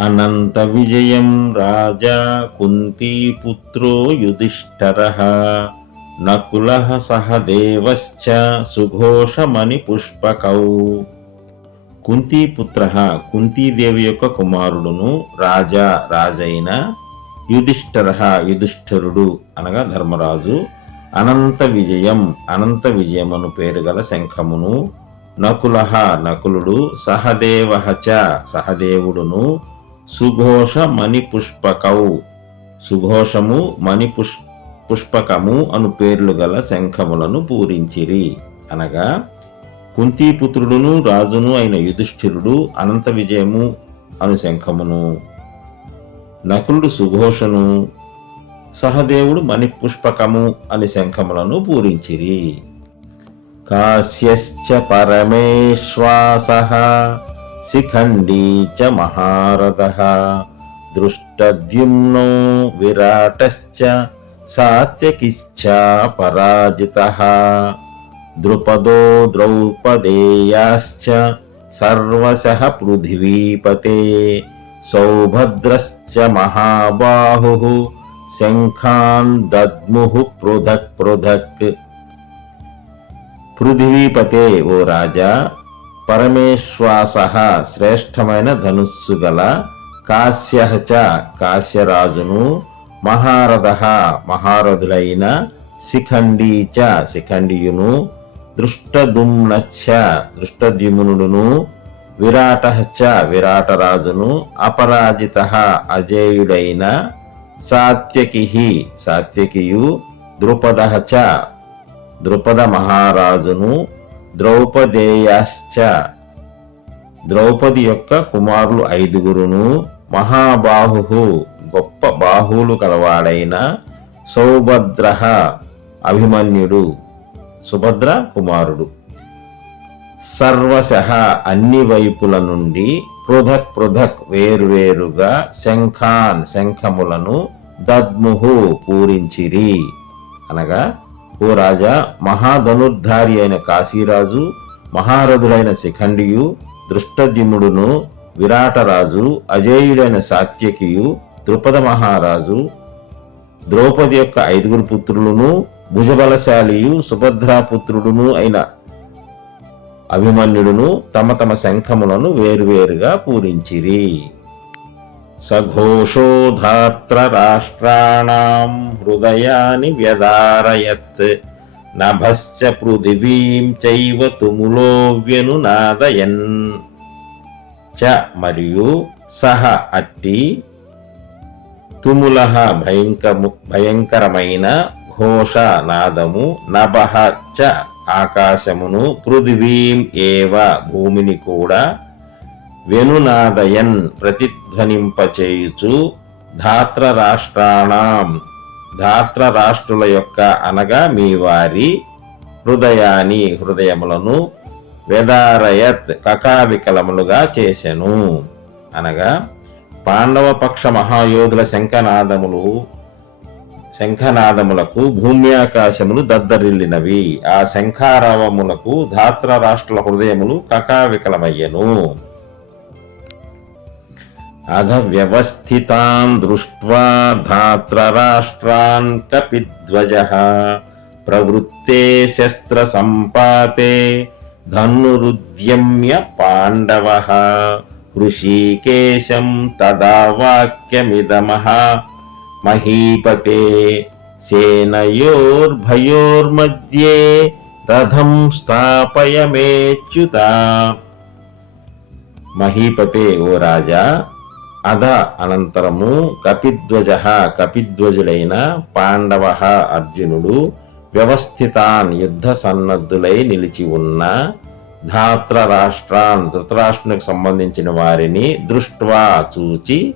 అనంత విజయం రాజా కుంతీపుత్రో యుధిష్ఠర. నకుల సహదేవశ్చ సుఘోషమణి పుష్పకౌ. కుంతీపుత్ర కుంతీదేవి యొక్క కుమారుడును రాజా రాజైన యుధిష్ఠర యుధిష్ఠరుడు అనగా ధర్మరాజు. అనంత విజయం అనంత విజయమును పేరు గల శంఖమును నకుల నకులుడు సహదేవ సహదేవుడును సుఘోష మణి పుష్పకౌ సుఘోషము మణి పుష్ పుష్పకము అను పేర్లు గల శంఖములను పూరించిరి. అనగా కుంతీపుత్రుడును రాజును అయిన యుధిష్ఠిరుడు అనంత విజయము అను శంఖమును. నకులుడు సుఘోషను సహదేవుడు మణిపుష్పకము అని శంఖములను పూరించిరి. కాశ్యశ్చ పరమేశ్వాస శిఖండీ చ మహారథ దృష్టద్యుమ్నో విరాటశ్చ సాత్యకిశ్చ పరాజిత ద్రుపదో ద్రౌపదేయాశ్చ సర్వశః పృథివీపతే సౌభద్రశ్చ మహాబాహు శంఖాన్ దద్ముః పృథక్ పృథక్ పృథివీపతే ఓ రాజా పరమేశ్వాస శ్రేష్టమైన ధనుస్సు గల కాశ్యహచ కాశ్యరాజును మహారథ మహారథులైన శిఖండీ చ శిఖండియును దృష్టదుమ్నచ్చ దృష్టద్యుమ్నుడును విరాట చ విరాటరాజును అపరాజిత అజేయుడైన సాత్యకి సాత్యకియు ద్రుపద చ ద్రుపద మహారాజును ద్రౌపదేయాశ్చ. ద్రౌపది యొక్క కుమారులు ఐదుగురును మహాబాహు గొప్ప బాహువులు కలవాడైన సౌభద్ర అభిమన్యుడు సుభద్ర కుమారుడు. సర్వశ అన్ని వైపుల నుండి పృథక్ పృథక్ వేరువేరుగా శంఖాన్ శంఖములను దద్ముహు పూరించిరి. అనగా ఓ రాజా మహాధనుర్ధారి అయిన కాశీరాజు మహారథుడైన శిఖండియు దృష్టద్యుముడును విరాటరాజు అజేయుడైన సాత్యకియు ద్రుపద మహారాజు ద్రౌపది యొక్క ఐదుగురు పుత్రులను భుజబలశాలియు సుభద్రాపుత్రుడును అయిన అభిమన్యుడును తమ తమ శంఖములను వేరువేరుగా పూరించిరి. సఘోషోధార్త్రరాష్ట్రాణం హృదయాని వ్యదారయత్. నభశ్చ పృథివీం చైవ తుములో వ్యనునాదయన్ చ మరియు సహ అట్టి తుముల భయంకము భయంకరమైన ఘోష నాదము నభ చ ఆకాశమును పృథివీం ఏవ భూమిని కూడా వెనునాదయన్ ప్రతిధ్వనింపచేయుచు ధాత్ర రాష్ట్రాణం ధాత్ర రాష్ట్రుల యొక్క అనగా మీ వారి హృదయాని హృదయములను వెదారయత్ కకావికలములుగా చేసెను. అనగా పాండవ పక్ష మహాయోధుల శంఖనాదములు శంఖనాదములకు భూమ్యాకాశములు దద్దరిల్లినవి. ఆ శంఖారావములకు ధాత్ర రాష్ట్రుల హృదయములు కకావికలమయ్యను. అధ వ్యవస్థితాన్ దృష్ట్వా ధాత్రరాష్ట్రాన్ కపిధ్వజ ప్రవృత్తే శస్త్ర సంపాతే ధనురుద్యమ్య పాండవ హృషీకేశం తదా వాక్యమిదమహ మహీపతే సేనయోర్భయోర్మధ్యే రథం స్థాపయమేచ్యుత మహీపతే ఓ రాజా అధ అనంతరము కపిధ్వజ కపిధ్వజులైన పాండవ అర్జునుడు వ్యవస్థితాన్ యుద్ధ సన్నద్ధులై నిలిచి ఉన్న ధాత్ర రాష్ట్రాన్ ధృతరాష్ట్రునికి సంబంధించిన వారిని దృష్ట్వా చూచి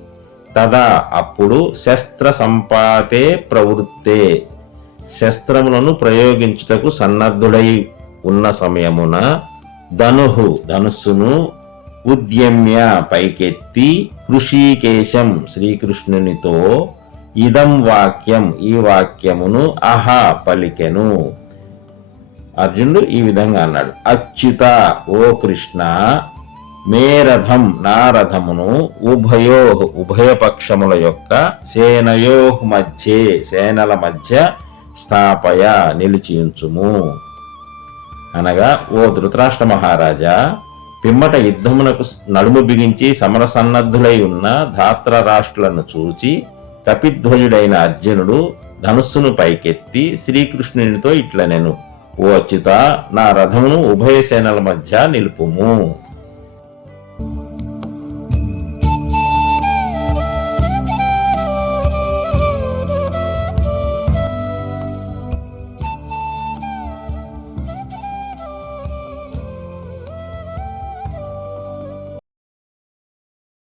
తదా అప్పుడు శస్త్ర సంపాతే ప్రవృత్తే. శస్త్రములను ప్రయోగించుటకు సన్నద్ధుడై ఉన్న సమయమున ధనుహు ధనుస్సును ఉద్యమ్య పైకెత్తి ఋషికేశం శ్రీకృష్ణునితో ఇదం వాక్యం ఈ వాక్యమును అహ పలికెను. అర్జునుడు ఈ విధంగా అన్నాడు అచ్యుత ఓ కృష్ణ మే రథం నా రథమును ఉభయో ఉభయపక్షముల యొక్క సేనయో మధ్యే సేనల మధ్య స్థాపయ నిలిచియుంచుము. అనగా ఓ ధృతరాష్ట్ర మహారాజా పిమ్మట యుద్ధమునకు నడుము బిగించి సమర సన్నద్ధులై ఉన్న ధాత్ర రాష్ట్రులను చూచి కపిధ్వజుడైన అర్జునుడు ధనుస్సును పైకెత్తి శ్రీకృష్ణునితో ఇట్లనెను ఓ అచ్యుత నా రథమును ఉభయ సేనల మధ్య నిలుపుము.